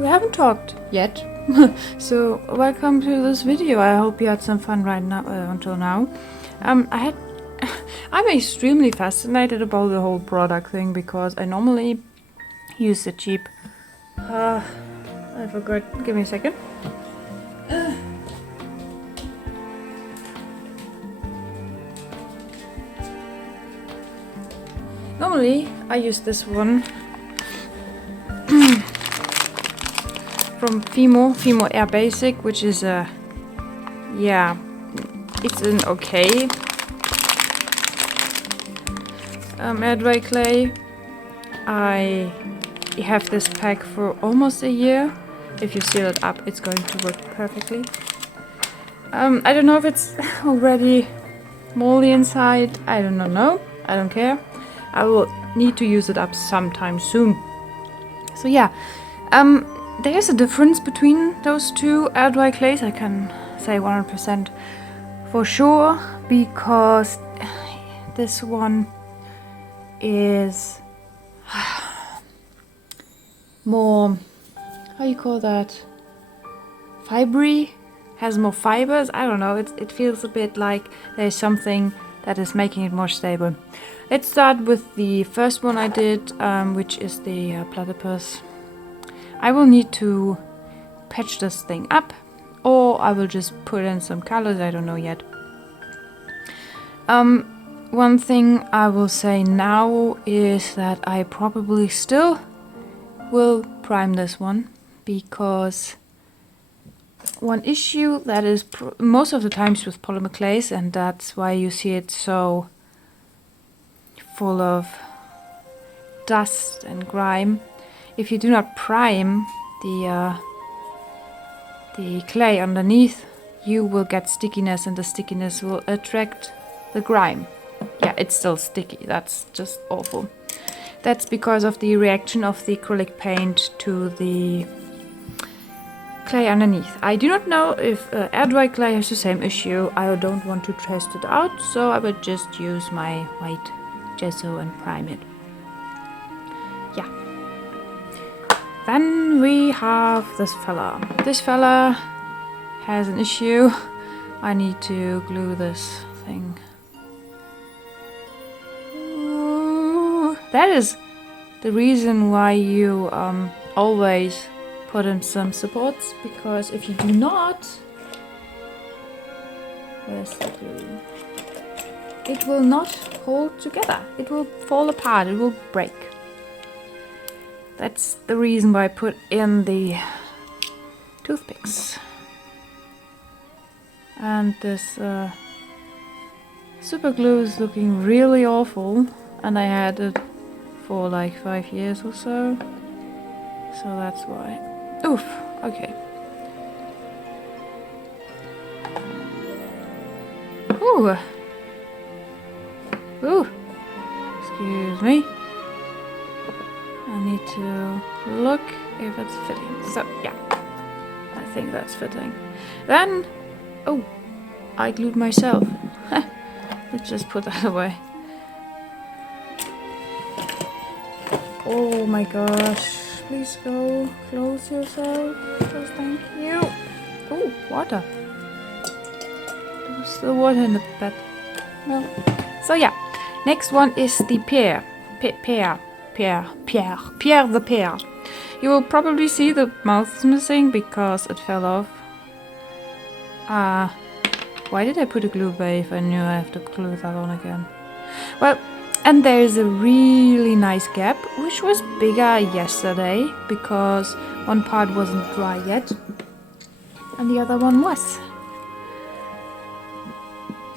We haven't talked yet, so welcome to this video. I hope you had some fun right now until now. I'm extremely fascinated about the whole product thing because I normally use the cheap. I forgot. Give me a second. Normally I use this one. From Fimo Air Basic, which is a, yeah, it's an okay air dry clay. I have this pack for almost a year. If you seal it up, it's going to work perfectly. I don't know if it's already moldy inside. I don't know. I don't care. I will need to use it up sometime soon. So yeah. There is a difference between those two air dry clays, I can say 100% for sure, because this one is more, how you call that, fibery, has more fibers. I don't know, it feels a bit like there's something that is making it more stable. Let's start with the first one I did, which is the platypus. I will need to patch this thing up, or I will just put in some colors, I don't know yet. One thing I will say now is that I probably still will prime this one, because one issue that is most of the times with polymer clays, and that's why you see it so full of dust and grime. If you do not prime the clay underneath, you will get stickiness, and the stickiness will attract the grime. Yeah, it's still sticky. That's just awful. That's because of the reaction of the acrylic paint to the clay underneath. I do not know if air dry clay has the same issue. I don't want to test it out, so I will just use my white gesso and prime it. Yeah. Then we have this fella. This fella has an issue. I need to glue this thing. Ooh, that is the reason why you always put in some supports, because if you do not, where's the glue? It will not hold together. It will fall apart. It will break. That's the reason why I put in the toothpicks. And this super glue is looking really awful, and I had it for like 5 years or so. So that's why. Oof, okay. Ooh. Ooh. Excuse me. I need to look if it's fitting. So, yeah. I think that's fitting. Then, oh, I glued myself. Let's just put that away. Oh my gosh. Please go close yourself. Just thank you. Oh, water. There's still water in the bed. Well, so yeah. Next one is the Pierre the pear. You will probably see the mouth is missing because it fell off. Why did I put a glue away if I knew I have to glue that on again? Well, and there's a really nice gap, which was bigger yesterday because one part wasn't dry yet and the other one was.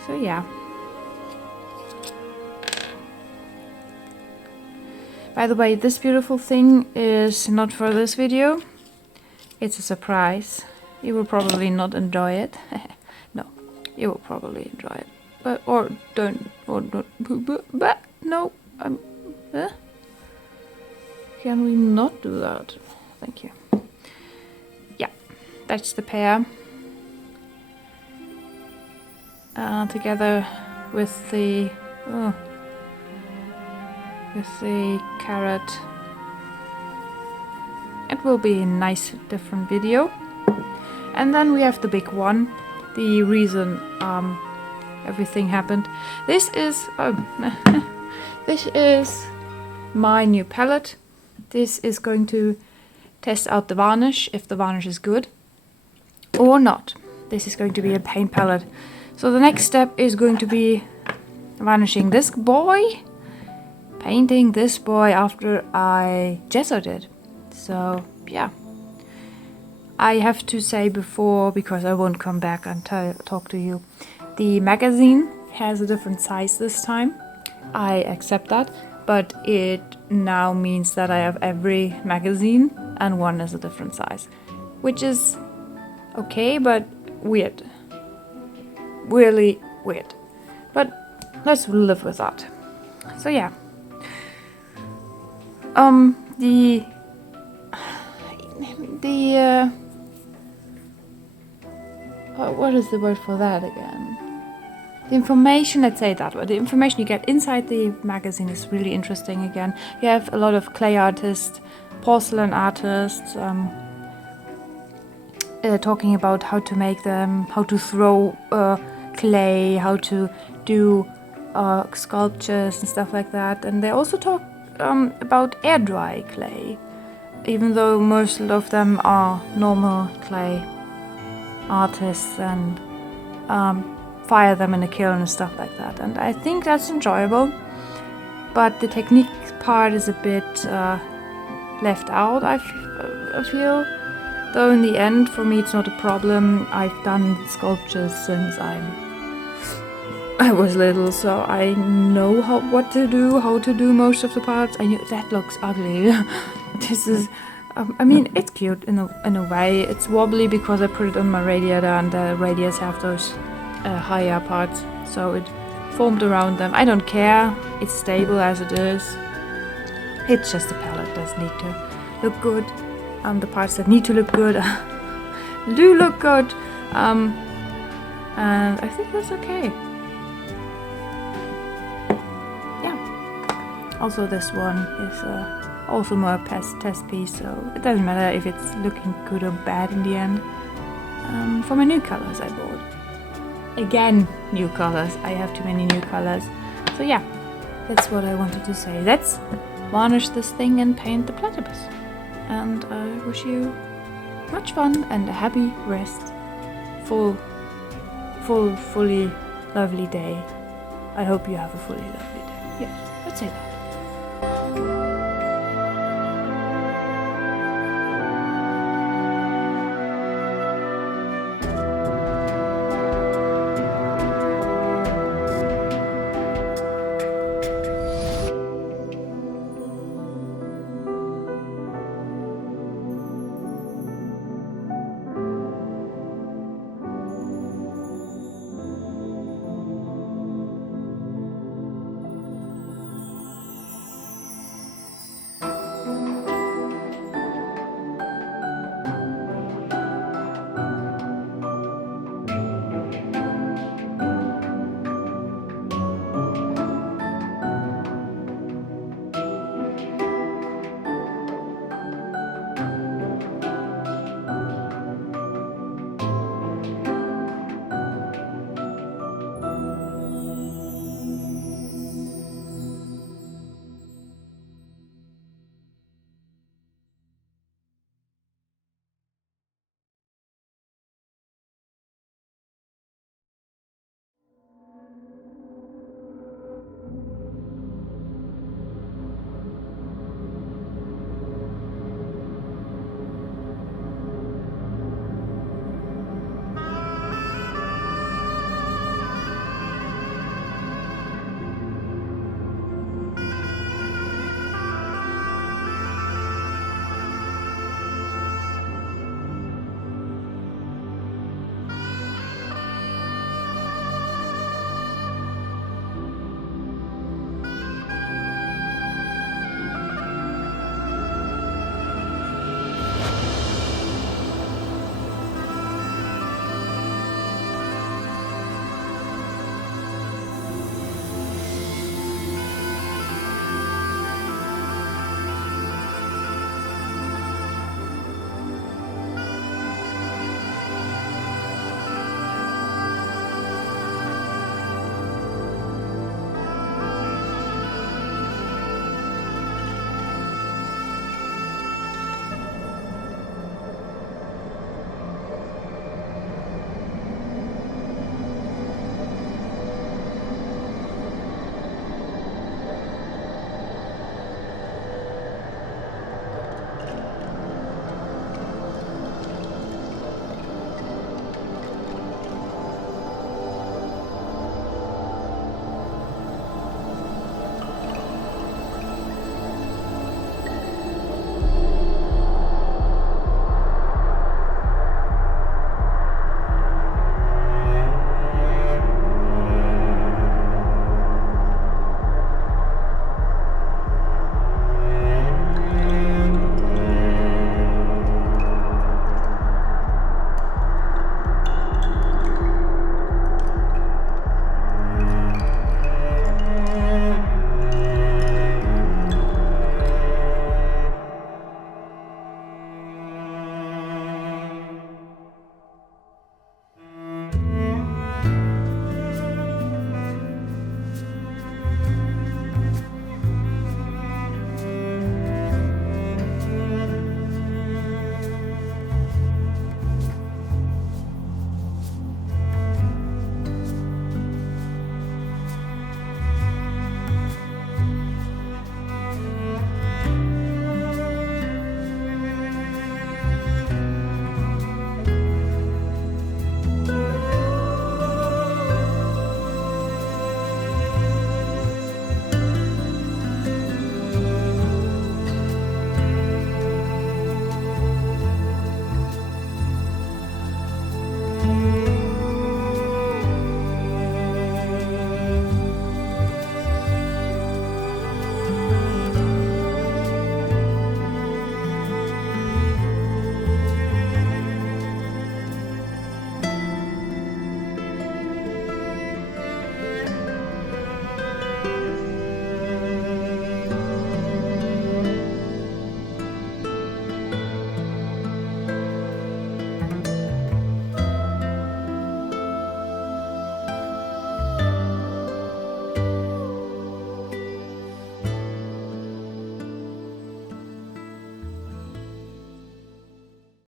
So yeah. By the way, this beautiful thing is not for this video. It's a surprise. You will probably not enjoy it. No, you will probably enjoy it. But, or don't, but, no. Can we not do that? Thank you. Yeah, that's the pear. Together with the carrot. It will be a nice different video. And then we have the big one, the reason everything happened. This is this is my new palette. This is going to test out the varnish, if the varnish is good or not. This is going to be a paint palette. So the next step is going to be varnishing this boy, painting this boy after I gessoed it. So yeah, I have to say before, because I won't come back and talk to you, the magazine has a different size this time. I accept that, but it now means that I have every magazine and one is a different size, which is okay, but weird. Really weird. But let's live with that. So yeah. What is the word for that again? The information, let's say that word. The information you get inside the magazine is really interesting again. You have a lot of clay artists, porcelain artists, talking about how to make them, how to throw clay, how to do sculptures and stuff like that. And they also talk about air dry clay, even though most of them are normal clay artists and fire them in a kiln and stuff like that. And I think that's enjoyable, but the technique part is a bit left out, I feel. Though in the end, for me, it's not a problem. I've done sculptures since I was little, so I know what to do, how to do most of the parts. I knew that looks ugly. This is, I mean, it's cute in a way. It's wobbly because I put it on my radiator, and the radiators have those higher parts, so it formed around them. I don't care. It's stable as it is. It's just a palette. Does need to look good. The parts that need to look good do look good, and I think that's okay. Yeah. Also, this one is also more a test piece, so it doesn't matter if it's looking good or bad in the end. For my new colors I bought. Again, new colors. I have too many new colors. So yeah, that's what I wanted to say. Let's varnish this thing and paint the platypus. And I wish you much fun and a happy rest. Fully lovely day. I hope you have a fully lovely day. Yes, let's say that.